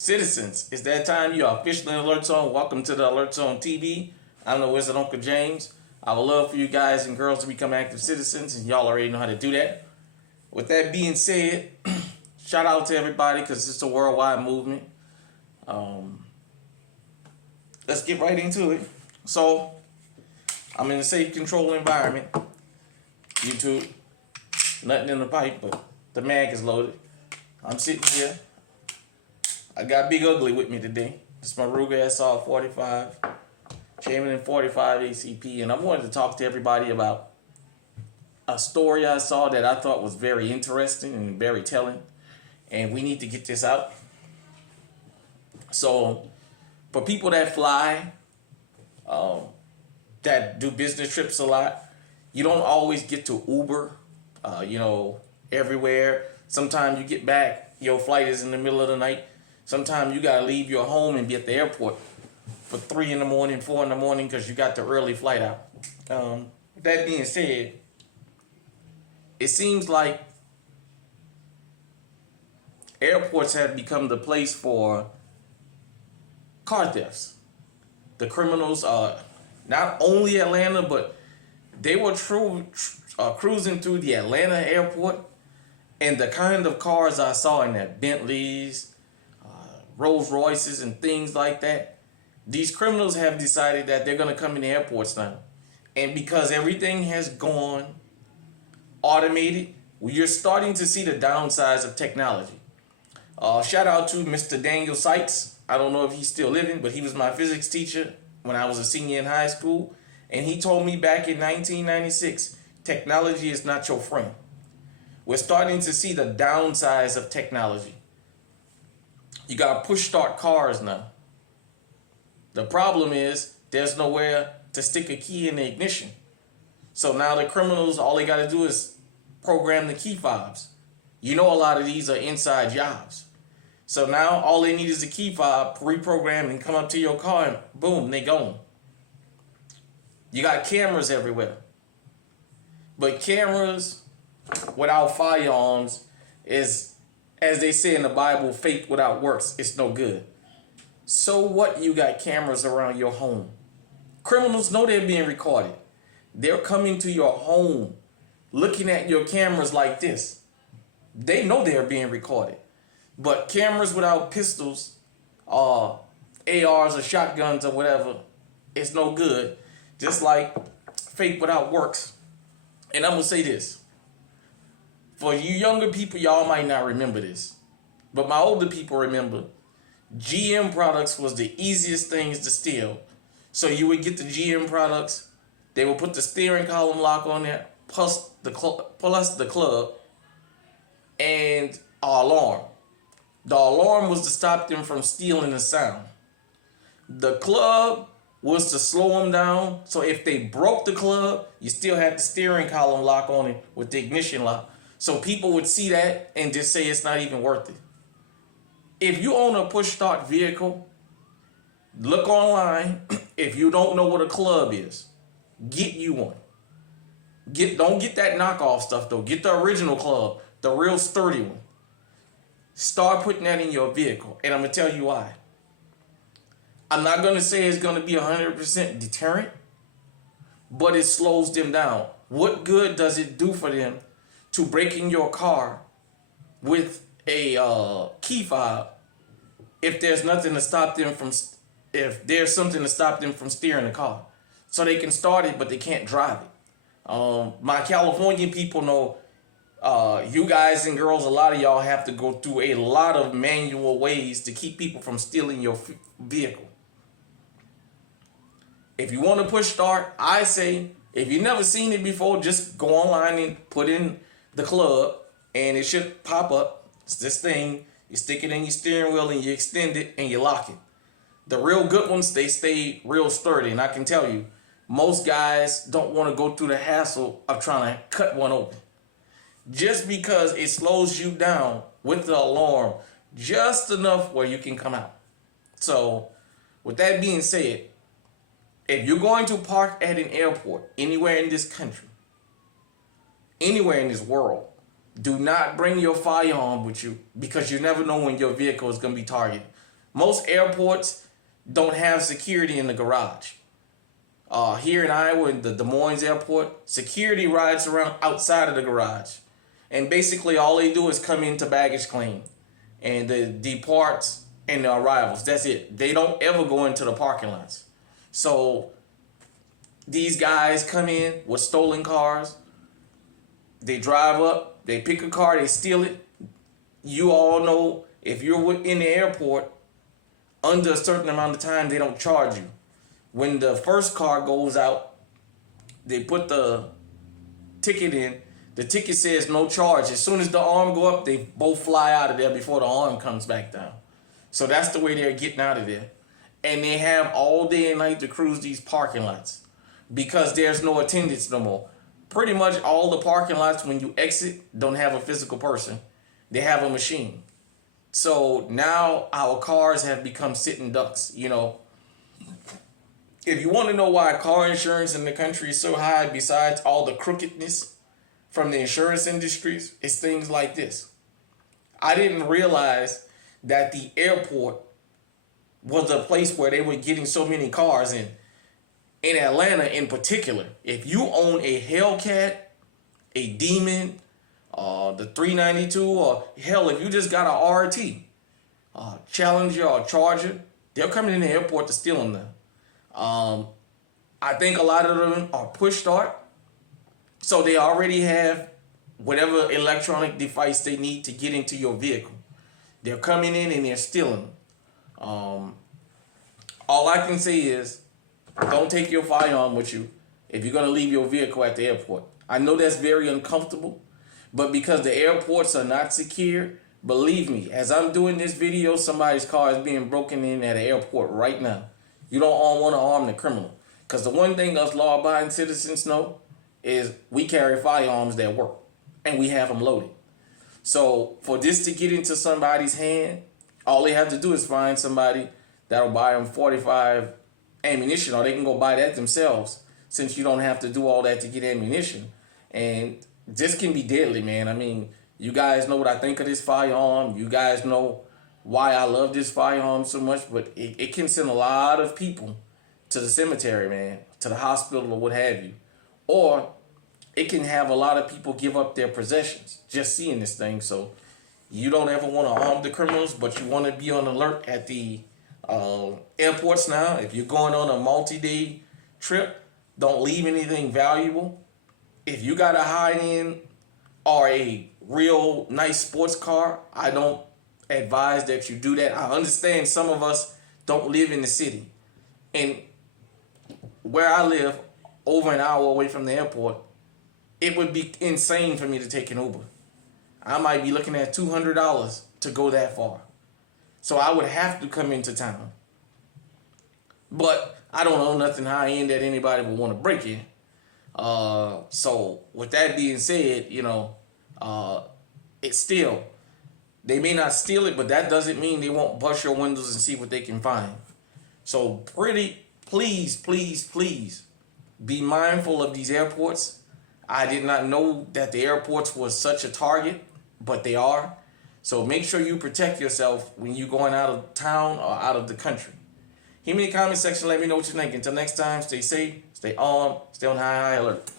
Citizens, it's that time. You are officially in Alert Zone. Welcome to the Alert Zone TV. I'm the Wizard Uncle James. I would love for you guys and girls to become active citizens, and y'all already know how to do that. With that being said, shout out to everybody because it's a worldwide movement. Um, let's get right into it. So, I'm in a safe, controlled environment. YouTube, nothing in the pipe, but the mag is loaded. I'm sitting here. I got Big Ugly with me today. It's my Ruger SR 45, Chamberlain 45 ACP, and I wanted to talk to everybody about a story I saw that I thought was very interesting and very telling, and we need to get this out. So, for people that fly, that do business trips a lot, you don't always get to Uber, everywhere. Sometimes you get back, your flight is in the middle of the night. Sometimes you gotta leave your home and be at the airport for 3 in the morning, 4 in the morning because you got the early flight out. That being said, it seems like airports have become the place for car thefts. The criminals are not only Atlanta, but they were cruising through the Atlanta airport, and the kind of cars I saw in there, Bentleys, Rolls Royces and things like that. These criminals have decided that they're going to come in the airports now. And because everything has gone automated, you're starting to see the downsides of technology. Shout out to Mr. Daniel Sykes. I don't know if he's still living, but he was my physics teacher when I was a senior in high school. And he told me back in 1996, technology is not your friend. We're starting to see the downsides of technology. You got push start cars now. The problem is there's nowhere to stick a key in the ignition. So now the criminals, all they got to do is program the key fobs. You know, a lot of these are inside jobs. So now all they need is a key fob, reprogram, and come up to your car and boom, they gone. You got cameras everywhere. But cameras without firearms is, as they say in the Bible, faith without works, it's no good. So what, you got cameras around your home? Criminals know they're being recorded. They're coming to your home, looking at your cameras like this. They know they're being recorded. But cameras without pistols, ARs or shotguns or whatever, it's no good. Just like faith without works. And I'm going to say this. For you younger people, y'all might not remember this. But my older people remember. GM products was the easiest things to steal. So you would get the GM products. They would put the steering column lock on there. Plus the club. And our alarm. The alarm was to stop them from stealing the sound. The club was to slow them down. So if they broke the club, you still had the steering column lock on it with the ignition lock. So people would see that and just say it's not even worth it. If you own a push start vehicle, look online. If you don't know what a club is, get you one. Don't get that knockoff stuff though. Get the original club, the real sturdy one. Start putting that in your vehicle. And I'm going to tell you why. I'm not going to say it's going to be 100% deterrent, but it slows them down. What good does it do for them to break in your car with a key fob if there's something to stop them from steering the car? So they can start it, but they can't drive it. My Californian people know, you guys and girls, a lot of y'all have to go through a lot of manual ways to keep people from stealing your vehicle. If you want to push start, I say, if you've never seen it before, just go online and put in the club and it should pop up. It's this thing. You stick it in your steering wheel and you extend it and you lock it. The real good ones, they stay real sturdy. And I can tell you, most guys don't want to go through the hassle of trying to cut one open. Just because it slows you down with the alarm just enough where you can come out. So with that being said, if you're going to park at an airport anywhere in this country, anywhere in this world, do not bring your firearm with you because you never know when your vehicle is going to be targeted. Most airports don't have security in the garage. Here in Iowa, in the Des Moines airport, security rides around outside of the garage. And basically all they do is come into baggage claim and the departs and the arrivals. That's it. They don't ever go into the parking lots. So these guys come in with stolen cars. They drive up, they pick a car, they steal it. You all know if you're in the airport, under a certain amount of time, they don't charge you. When the first car goes out, they put the ticket in. The ticket says no charge. As soon as the arm go up, they both fly out of there before the arm comes back down. So that's the way they're getting out of there. And they have all day and night to cruise these parking lots because there's no attendance no more. Pretty much all the parking lots when you exit don't have a physical person. They have a machine. So now our cars have become sitting ducks, you know. If you want to know why car insurance in the country is so high, besides all the crookedness from the insurance industries, it's things like this. I didn't realize that the airport was a place where they were getting so many cars in. In Atlanta in particular, if you own a Hellcat, a Demon, the 392, or hell, if you just got a RT, Challenger or Charger, they're coming in the airport to steal them now. I think a lot of them are push start, so they already have whatever electronic device they need to get into your vehicle. They're coming in and they're stealing. All I can say is, don't take your firearm with you if you're going to leave your vehicle at the airport. I know that's very uncomfortable, but because the airports are not secure, believe me, as I'm doing this video, somebody's car is being broken in at an airport right now. You don't want to arm the criminal. Because the one thing us law-abiding citizens know is we carry firearms that work, and we have them loaded. So for this to get into somebody's hand, all they have to do is find somebody that'll buy them 45 ammunition, or they can go buy that themselves, since you don't have to do all that to get ammunition. And this can be deadly, man. I mean, you guys know what I think of this firearm. You guys know why I love this firearm so much, but it can send a lot of people to the cemetery, man, to the hospital or what have you. Or it can have a lot of people give up their possessions just seeing this thing. So you don't ever want to arm the criminals, but you want to be on alert at the airports now. If you're going on a multi-day trip, don't leave anything valuable. If you got a high-end or a real nice sports car, I don't advise that you do that. I understand some of us don't live in the city. And where I live, over an hour away from the airport, it would be insane for me to take an Uber. I might be looking at $200 to go that far. So I would have to come into town. But I don't own nothing high end that anybody would want to break in. So with that being said, you know, it's still, they may not steal it, but that doesn't mean they won't bust your windows and see what they can find. So please be mindful of these airports. I did not know that the airports was such a target, but they are. So make sure you protect yourself when you're going out of town or out of the country. Hit me in the comment section. Let me know what you think. Until next time, stay safe, stay armed, stay on high alert.